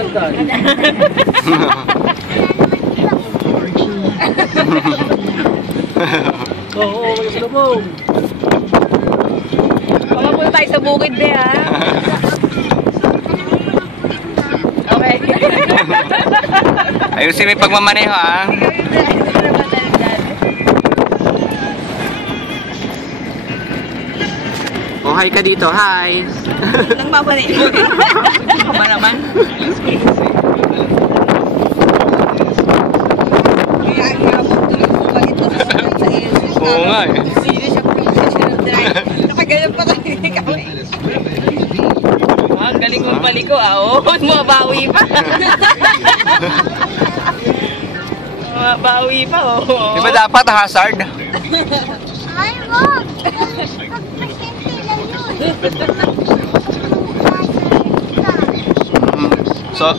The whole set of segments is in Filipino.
matandaan. Oo, may salubong. Baka muna tayo sa bukid be ha. Okay. Ayusin may pagmamaneho ha. Oh, hi ka dito, hi. Nang mapaniho. Kama naman. Oo nga eh. Sino siya professional driver? Nakagalan pa kami kami. Ah, galing mong paliko ah. Oo, mabawi pa. Mabawi pa oh. Di ba dapat hazard? Ay, wag! Pag-presente lang yun. So,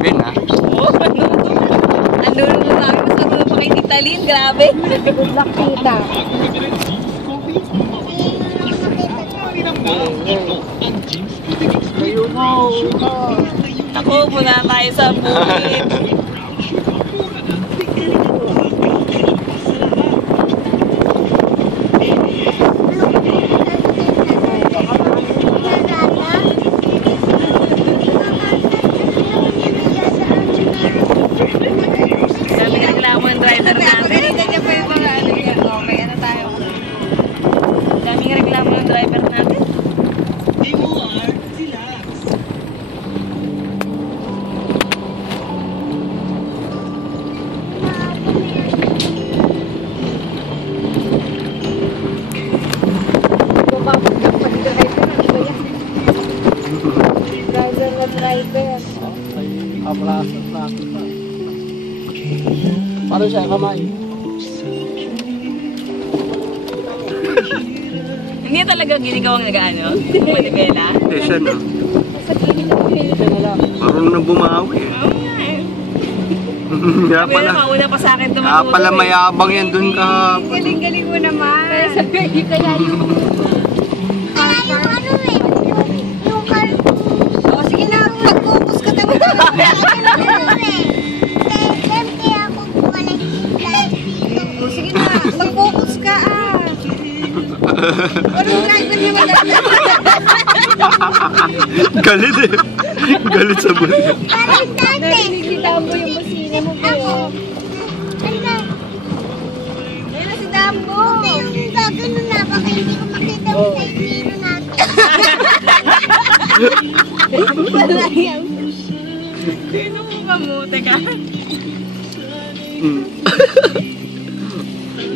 rin ha? Oo, ano? Ano naman namin masama pa kay Tita Lynn, grabe. Good luck, tita. Ako, muna tayo sa bukid. Daming reklamo ng driver natin. Ganyan pa yung mga ano niya. Okay, ano tayo? Daming reklamo ng driver natin. Driver. Abraso pa. Paano siya kamay? Hindi talaga ginigawang nag-ano? Manibela? Eh, siya no? Siya na lang. Marunong na bumawi eh. Oo nga eh. Kaya Sabi pala, na mauna pa sa akin kaya tumutulog. pala mayabang yan dun kahapon. Galing-galing mo naman. Kaya yung ano eh. Yung car. O sige na, mag-focus ka naman. Siyempre ako wala dito. Sige na, mag-focus ka ah. Anong driver niya maganda? Galit eh. Galit sa buhay. Parang dati. Nakikita mo yung basina mo ba? Ako. Ano? Ayun na si Dambo. Yung gagano na. Baka hindi ko makita yung kainino natin. Wala yan. Sino mo ba mo? Teka.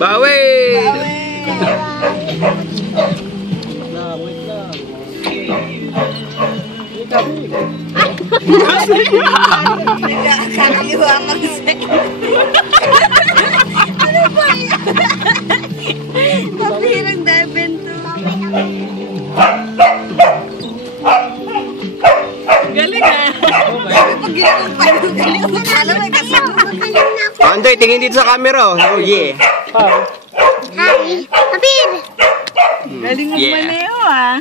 Bawi! Wait lang. Kakaliwa ka sa'yo. Ano ba yan? Papirang daben to. Galing ah. Pag ginagawa pa yung galing mo na may kasunod. Andoy, tingin dito sa camera oh. Oh yeah. Hi. Hi. Kapir. Galing mo Yeah. maneho ah.